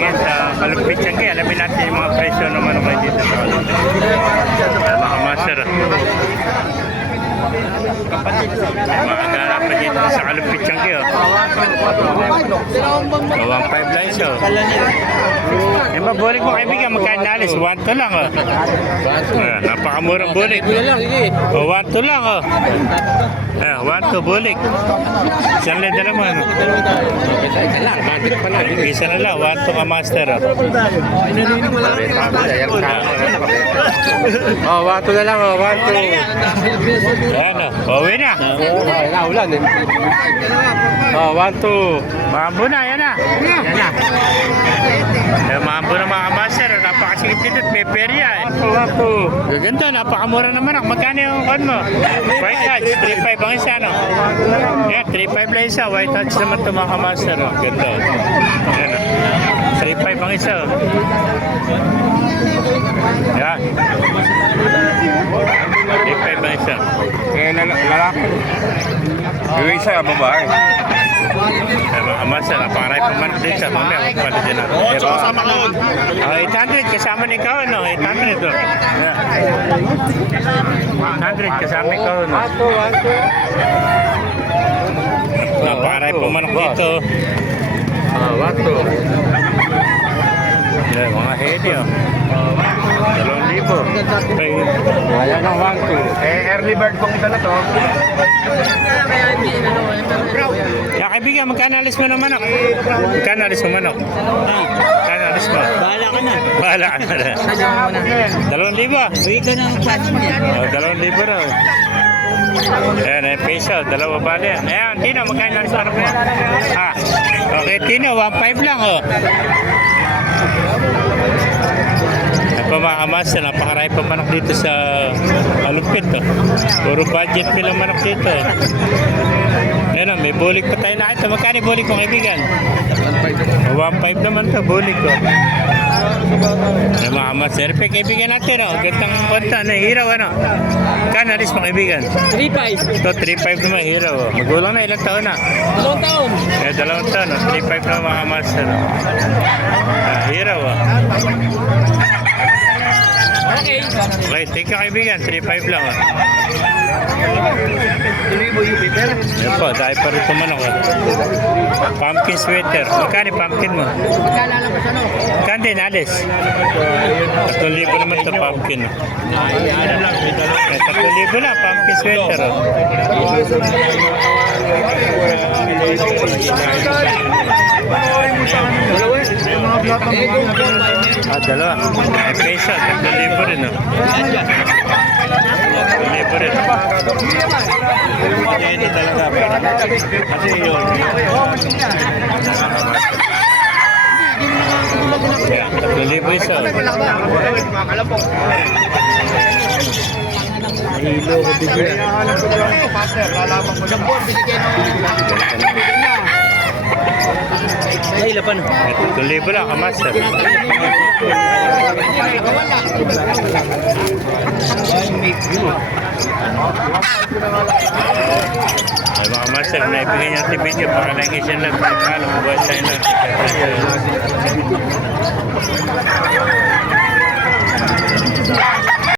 yan sa Malupit Tiangge. Alamin natin yung mga presyo ng manok ngayon dito sa Malupit. Mga master. Mga ganap pa dito sa Malupit Tiangge. 1.5 lang siya. Yung ba bulik mo kaibigan, magkano nalis? 1.2 lang. Napakamurang bulik. 1.2 lang. 1.2 bulik. Isang lang dala mo. Isa na lang, 1.2 ka master. 1-2 na lang, 1-2. Ayan o, pauwi na. Naulan eh. 1-2. Mambo na, yan na. Mambo na mga master, napakasigit dito at may perya eh. 1-2. Gaganda, napakamura naman ako. Magkano yung kon mo? White Hatch, 3.5 ang isa, no? Yan, 3.5 lang isa. White Hatch naman ito mga master, no? Ganda. Yan, 3.5 ang isa. Yan. 3.5 ang isa. Eh, lalaki. Yung isa, babae. Mga master, napakaray pa man dito. Mamaya, magpalit din natin. Kasama ka. 800, kasama ni ikaw, no? 800, no? Yan. 800, kasama ikaw, no? 1-2. Napakaray pa manok dito. 1-2. Yan, mga hedi, oh. 2,000. Ayan ang 1-2. Early bird pong ito na to. Ya, kaibigan, magkano alis mo ng manok? Magkano alis mo manok? Magkano alis mo? Bahala ka na. Bahala ka na. 2,000? Uwi ka ng plastic niya. 2,000 raw. Ayan, peso, dalawa bali yan. Ayan, Tino, magkano alis manok mo? Okay, Tino, 1.5 lang, oh. Mga master, napakarami pa manok dito sa Malupit. Puro budget bilang manok dito. Ayan, may bulik pa tayo nakita. Magkano bulik mo kaibigan? 1.5 naman to bulik ko. Ayan, mga master, kaibigan natin. Gantang kwanta na hiraw. Magkano alis mo kaibigan? 3.5. Ito 3.5 naman hiraw. Magulang na, ilang taon na? 2 taon. 2 taon. 3.5 na mga master. Hiraw. Okay. Okay, thank you kaibigan. 3.5 lang. Yan po, dahil pa rin tumanok. Pumpkin sweater. Magkano pumpkin mo? Magkano din, alis? 3,000 naman ito pumpkin. 3,000 lang, pumpkin sweater. Dalawa. Ay, peso. 3,000 rin, no? 3,000 rin. Hindi talaga. Kasi yun. Yan, 3,000 isa. Hilo ko bigyan. Ay, lapan. 3,000 lang, kamaster. Ay, mga master, naibigay niya si video. Baka lang isya lang. Pagkala, mabuhay tayo na.